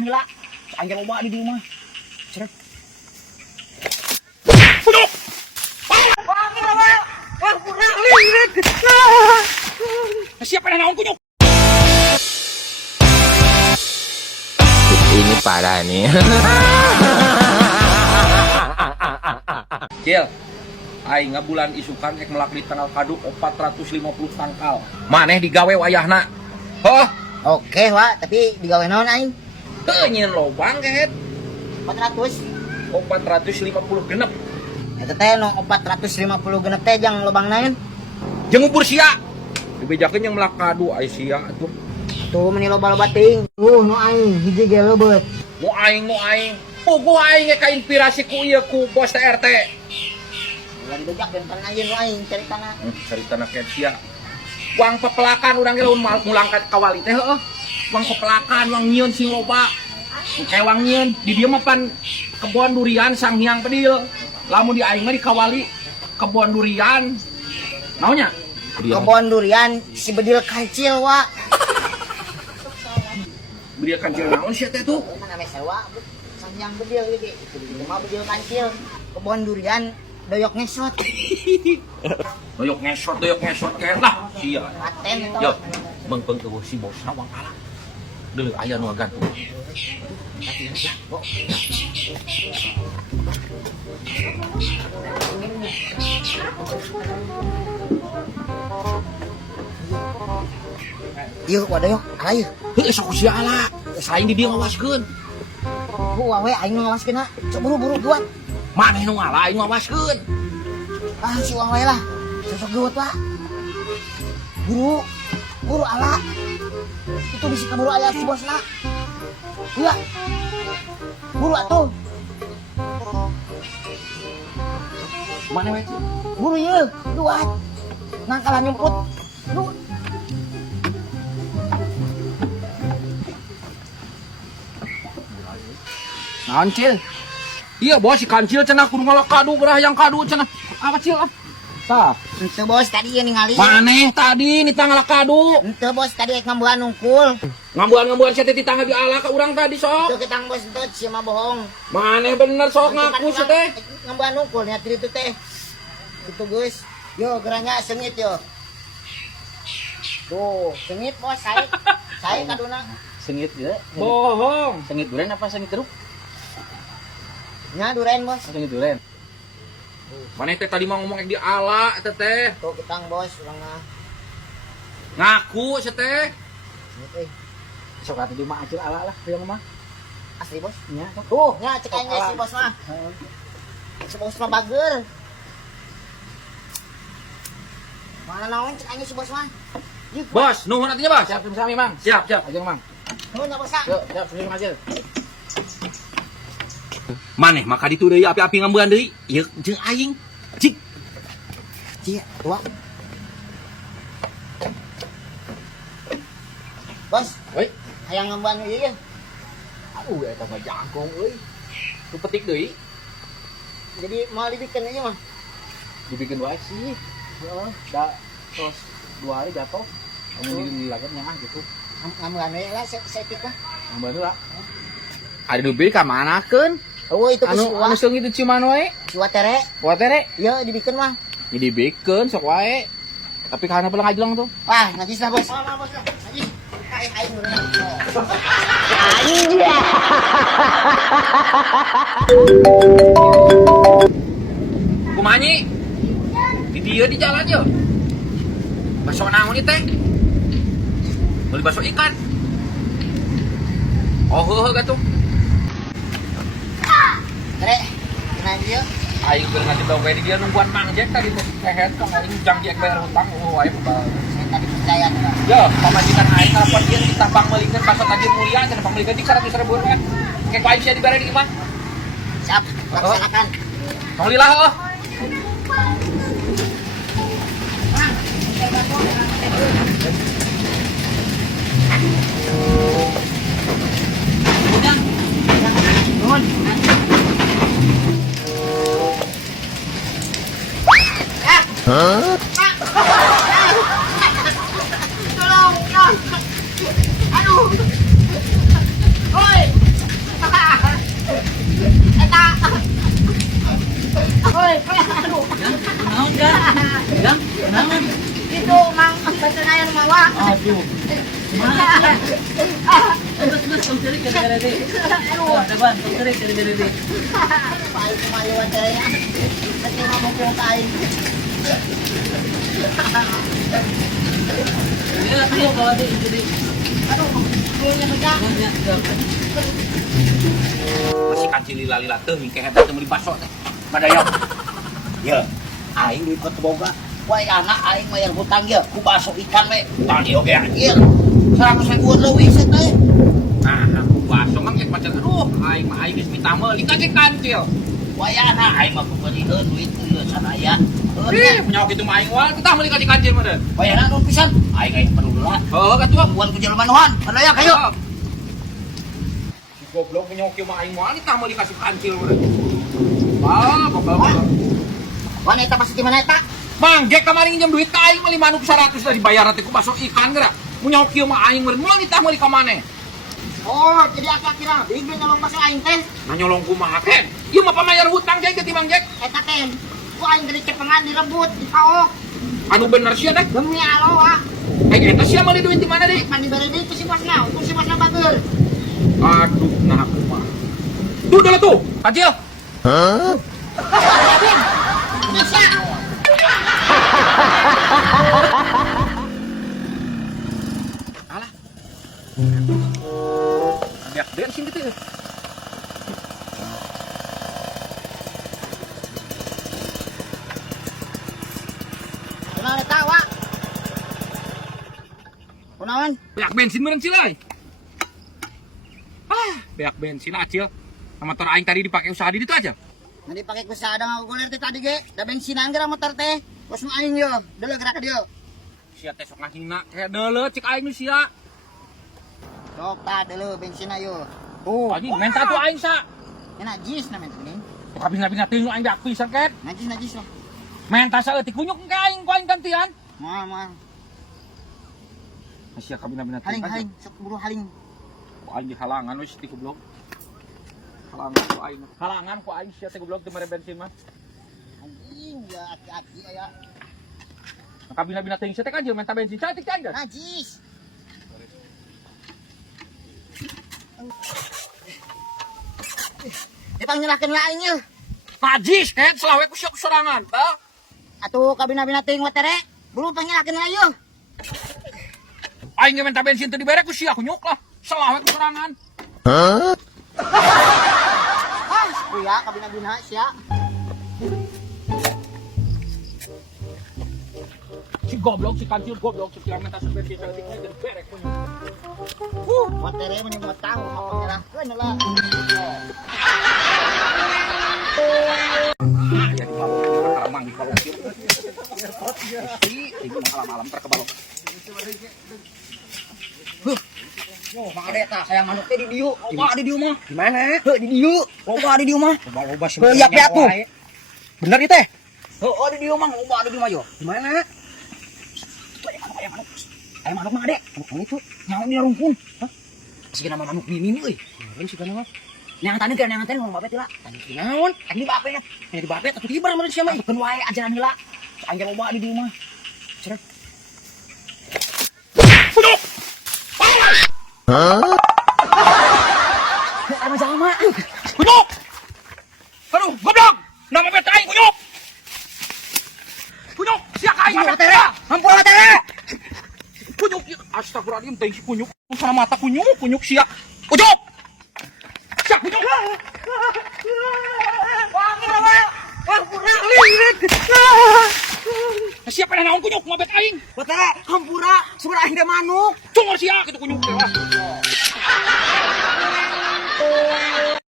Makan heula. Angge loba di dieu mah. Ceret. Siapa yang naon kunyuk? Ini parah nih. Cil, aing ngabulan isukan ek melak di tanggal kadu 450 tangkal. Maneh digawe wayahna. Hah? Oke, Wak, tapi digawe naon aing? Teu nyeun lobang kehet. 400. 450 genep. Eta teh no 450 genep teh jang lobang naon? Jeung ubur sia. Dibejakeun yang melak kadu aya sia atuh. Tuh meni loba-loba teuing. No aing hiji ge leubeut. Mu aing. Puguh aing ka inspirasi ku ieu ku bos TRT. Lain bejak dan pan ayeun no aing caritana. Caritana ke sia. Uang pepelakan urang ge lamun mulang ka kawali teh heuh. Uang pepelakan, uang nyieun sing loba. Kayak uang nyieun di dieu mah pan kebon durian Sanghyang Pedil. Lamun di aing mah di kawali kebon durian. Naonnya? Kebon durian si bedil kancil, Wak. Bedil kancil naon sia teh tuh? Mana namanya sewa? Sangyang bedil ge. Itu mah bedil kancil. Kebon durian doyok ngesot. Doyok ngesot kayak lah sia. Paten itu. Yo, beung eueuh si bosna uang ala. Deuleu aya nu gantung. Yuk, wadah yuk, ala yuk. Heuh sok sia ala. Saing di dieu ngawaskeun. Wae aing nu ngawaskeun na. Cok buru-buru buat. Maneh nu ngala aing ngawaskeun. Ah, si uang wae lah. Sosok geut, Pak. Buru ala. Itu bisa keburu aya si bosna. Iya. Buru atuh. Mana we? Buru ye, duat. Nangkalan nyumput. Lu Naon Cil? Iya bos si kancil cenah kudu ngalak kadu gerah yang kadu cenah. Apa Cil? Tah. Ente bos tadi yang ningali. Maneh tadi nita ngalak kadu. Ente bos tadi ngambuan nungkul. Ngambuan sia teh ditangga di ala ka urang tadi sok. Itu ketang bos ente si mah bohong. Maneh bener sok ngaku sia teh. Ngambuan nungkul nya itu teh. Itu guys. Yo geranya sengit yo. Tuh, sengit bos saik. Saik kaduna. Sengit ya? Bohong. Sengit duren apa sengit jeruk? Nya duren bos. Sengit duren. Maneh teh tadi mau ngomong di ala eta teh. Tuh ketang bos urang mah. Ngaku sia teh. Sengit euy. Sok atuh di mah acil ala lah rieu mah. Asli bos. Nya. Tuh, nya cek aing si bos mah. Si bos mah bager. Mana naon cek aing si bos mah. Bos, nuhun atunya bos. Siap sami Mang. Siap. Ajeng Mang. Nuhun ya bos. Yuk, siap sami Acil. Maneh maka ditu deui api-api ngambuan deui. Ieu jeung aing. Cik. Cia, tua. Bos, Woi, hayang ngamban ieu ye. aduh eta mah jangkung euy. Tu petik deui, Jadi mau dibikin ieu mah. dibikin wae sih. Heeh, da tos 2 hari jatuh. Kamu di lagi nyangah gitu. Ngamban we lah setik mah. Yang baru lah. Ada dubi ka manakeun? Oh, itu ku si Anu seung itu ciuman wae. Siwa tere. Watere. Ieu dibikin mah. Jadi bikin sok wae. Tapi kana peulang ajelang tuh. Wah, najis lah bos. Bos lah. Najis. Aing dulu. Kumanyi. Di dieu di jalan yo. Baso naon ieu teh? Beli baso ikan. Oh heuh gatuh. Tere. Kena ieu. Aing keur ngasih tau we di dia nungguan Mang Jack tadi teh kehet ka aing jang Jack bayar hutang wae bebal. Saya tadi percaya tuh. Yo, pamajikan aing telepon dia kita bang melingkeun baso tadi mulia cenah pamilikeun di 100.000 rupiah. Kayak aing sia dibere di imah. Siap, laksanakan. Tong lillah oh. Tolong, ya. Aduh. Oi. Betul na yan mawa. Aduh. Mas, kung tirik ka dede. Daban, kung tirik ka dede. Pahay kumayuan tayo yan. Kasi mamukong tayo. Ya, ayo bawa deh jadi. Ano? Kuya maga. Masih kancil lila-lila teuing ke hebat teu meuli baso teh. Madayok. Ya, aing duit boga. Wah, anak aing mayar hutang ya, ku baso ikan we. Utang ieu ge anjir. 100.000 leuwih set teh. Nah, aku baso mang cek pacar. Aduh, aing mah aing geus minta meuli ka cek kancil. Wah, anak aing mah kuperieun duit ieu sadaya. Ih, punya kitu mah aing wal tah meuli ka cek kancil mah deh. Wah, anak nu pisan. Aing perlu lah. Heuh, katuh. Buan ku jelema nuhan. Padaya kayu. Si goblok punya kitu mah aing wal tah meuli ka cek kancil mah deh. Ah, goblok. Wah, eta pasti di mana eta? Mang, Jack kemarin pinjam duit ka aing mah 500 dari bayar teh ku baso ikan geura. Punya kitu mah aing meureun moal tah meuli ka maneh. Oh, jadi aku kira bikin nyolong bahasa aing teh. Nah nyolong kumaha ken? Ieu mah pamayar hutang Jack teh Mang Jack. Eta teh. Ku aing gede cepengan direbut, dipaok. Anu bener sia teh. Demi aloha. Eta sia meuli duit di mana deui? Mandi bere deui ku si bosna, untuk si bosna bagel. Aduh, nah kumaha. Tuh udah lah tuh, Kacil. Indonesia. Alah. Biar bensin gitu ya. Kunaon eta wa? Kunaon? Beak bensin meureun cilai. Beak bensin acil. Motor aing tadi dipakai usaha di ditu aja. Nanti pakai ku sada mah goler teh tadi ge. Da bensinan geura motor teh. Bos nu aing yo, deuleu gerak ka dieu. Sia teh sok ngahina kayak deuleu cek aing nu sia. Sok ta deuleu bensin ayo. Tuh, anjing menta tuh aing sa. Enak jis na men kuning. Tuh kabina-bina teuing aing dak pisan ket. Najis lah. Menta saeutik kunyuk engke aing ku aing gantian. Moal. Sia kabina-bina teuing. Haling, sok buru haling. Ku aing dihalangan wis ti goblok. Halangan ku aing sia teh goblok teu mere bensin mah. Anjing ya aki-aki aya. Kabina-bina teuing sia teh kan menta bensin cantik can. Najis. Dipanggilkeun lah aing yeuh. Najis ket selawe ku sia sorangan. Tah. Atuh kabina-bina teuing wa tere. Buru panggilkeun lah yeuh. Aing ge menta bensin teu dibere ku sia kunyuk lah. Selawe ku sorangan. Kuya kabina-bina sia. Si goblok si kancil goblok si menta bensin saeutik mah jadi berek kunyuk. Wa tere menyebut tahu panggilkeun lah. Ya di balong karamang di balong kieu. Ini malam-malam terkebalong. Oh, Mang Ade tah sayang manuk teh di dieu. Loba di dieu mah. Di mana? Heuh di dieu. Loba di dieu mah. Loba sih. Heuh ya atuh. Bener ieu teh? Heuh di dieu mah, loba di dieu mah yo. Di mana? Aya manuk Mang Ade. Manuk itu nyaho di rungkun. Hah? Sigana manuk mini euy. Meureun sih kana mah. Neangan tadi ngomong babet lah. Tadi naon? Tadi babet ya. Nya di babet atuh tibar meureun sia mah. Bukan wae ajaran heula. Angge loba di dieu mah. Ceret. Sama-sama. Kunyuk! Aduh, goblok! Nama beta aing kunyuk! Kunyuk, sia ka aing Hampura tere. Hampura tere. kunyuk. Astagfirullahaladzim, teuing si kunyuk. Sana mata kunyuk sia. Kunyuk! Sia kunyuk. Hampura lirik. Siapa yang naon kunyuk mabet aing? Tere, hampura. Surah aing manuk. Cungor sia kitu kunyuk teh.